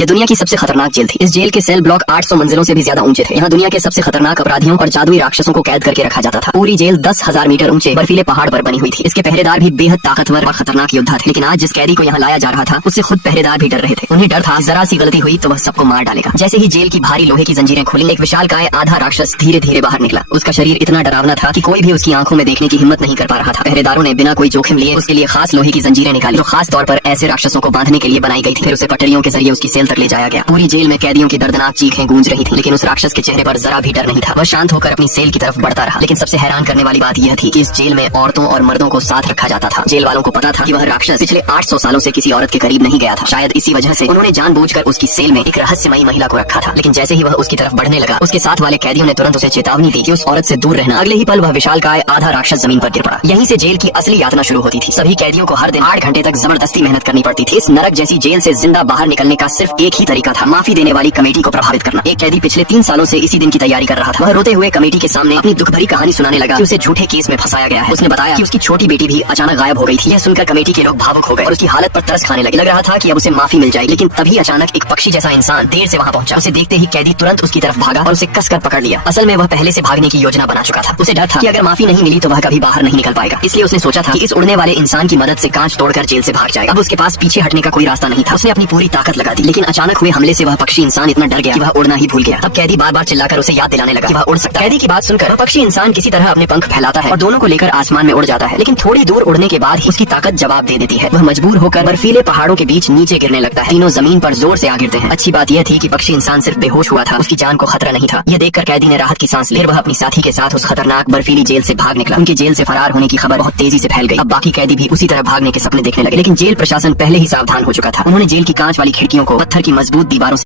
यह दुनिया की सबसे खतरनाक जेल थी। इस जेल के सेल ब्लॉक 800 मंजिलों से भी ज्यादा ऊंचे थे। यहाँ दुनिया के सबसे खतरनाक अपराधियों और जादुई राक्षसों को कैद करके रखा जाता था। पूरी जेल 10,000 मीटर ऊंचे बर्फीले पहाड़ पर बनी हुई थी। इसके पहरेदार भी बेहद ताकतवर और खतरनाक योद्धा थे। लेकिन आज जिस कैदी को यहाँ लाया जा रहा था उससे खुद पहरेदार भी डर रहे थे। उन्हें डर था जरा सी गलती हुई तो वह सबको मार डालेगा। जैसे ही जेल की भारी लोहे की जंजीरें खुली, एक विशालकाय आधा राक्षस धीरे धीरे बाहर निकला। उसका शरीर इतना डरावना था कि कोई भी उसकी आंखों में देखने की हिम्मत नहीं कर पा रहा था। पहरेदारों ने बिना कोई जोखिम लिए उसके लिए खास लोहे की जंजीरें निकाली, जो खास तौर पर ऐसे राक्षसों को बांधने के लिए बनाई गई थी। फिर उसे पटरियों के जरिए उसकी सेल तक ले जाया गया। पूरी जेल में कैदियों की दर्दनाक चीखें गूंज रही थी, लेकिन उस राक्षस के चेहरे पर जरा भी डर नहीं था। वह शांत होकर अपनी सेल की तरफ बढ़ता रहा। लेकिन सबसे हैरान करने वाली बात यह थी कि इस जेल में औरतों और मर्दों को साथ रखा जाता था। जेल वालों को पता था कि वह राक्षस पिछले 800 सालों से किसी औरत के करीब नहीं गया था। शायद इसी वजह से उन्होंने जानबूझकर उसकी सेल में एक रहस्यमयी महिला को रखा था। लेकिन जैसे ही वह उसकी तरफ बढ़ने लगा, उसके साथ वाले कैदियों ने तुरंत उसे चेतावनी दी कि उस औरत से दूर रहना। अगले ही पल वह विशालकाय आधा राक्षस जमीन पर गिर पड़ा। यहीं से जेल की असली यातना शुरू होती थी। सभी कैदियों को हर दिन 8 घंटे तक जबरदस्ती मेहनत करनी पड़ती थी। इस नरक जैसी जेल से जिंदा बाहर निकलने का सिर्फ एक ही तरीका था, माफी देने वाली कमेटी को प्रभावित करना। एक कैदी पिछले 3 सालों से इसी दिन की तैयारी कर रहा था। वह रोते हुए कमेटी के सामने अपनी दुख भरी कहानी सुनाने लगा कि उसे झूठे केस में फंसाया गया है। उसने बताया कि उसकी छोटी बेटी भी अचानक गायब हो गई थी। यह सुनकर कमेटी के लोग भावुक हो गए और उसकी हालत पर तरस खाने लगे। लग रहा था कि अब उसे माफी मिल जाएगी। लेकिन तभी अचानक एक पक्षी जैसा इंसान देर से वहाँ पहुंचा। उसे देखते ही कैदी तुरंत उसकी तरफ भागा और उसे कसकर पकड़ लिया। असल में वह पहले से भागने की योजना बना चुका था। उसे डर था कि अगर माफी नहीं मिली तो वह कभी बाहर नहीं निकल पाएगा। इसलिए उसने सोचा था कि इस उड़ने वाले इंसान की मदद से कांच तोड़कर जेल से भाग जाएगा। अब उसके पास पीछे हटने का कोई रास्ता नहीं था। उसने अपनी पूरी ताकत लगा दी। लेकिन अचानक हुए हमले से वह पक्षी इंसान इतना डर गया कि वह उड़ना ही भूल गया। अब कैदी बार बार चिल्लाकर उसे याद दिलाने लगा कि वह उड़ सकता है। कैदी की बात सुनकर वह पक्षी इंसान किसी तरह अपने पंख फैलाता है और दोनों को लेकर आसमान में उड़ जाता है। लेकिन थोड़ी दूर उड़ने के बाद ही उसकी ताकत जवाब दे देती है। वह मजबूर होकर बर्फीले पहाड़ों के बीच नीचे गिरने लगता है। तीनों जमीन पर जोर से आ गिरते हैं। अच्छी बात यह थी कि पक्षी इंसान सिर्फ बेहोश हुआ था, उसकी जान को खतरा नहीं था। यह देखकर कैदी ने राहत की सांस ली। फिर वह अपनी साथी के साथ उस खतरनाक बर्फीली जेल से भाग निकला। उनकी जेल से फरार होने की खबर बहुत तेजी से फैल गई। अब बाकी कैदी भी उसी तरह भागने के सपने देखने लगे। लेकिन जेल प्रशासन पहले ही सावधान हो चुका था। उन्होंने जेल की कांच वाली खिड़कियों को पत्थर की मजबूत दीवारों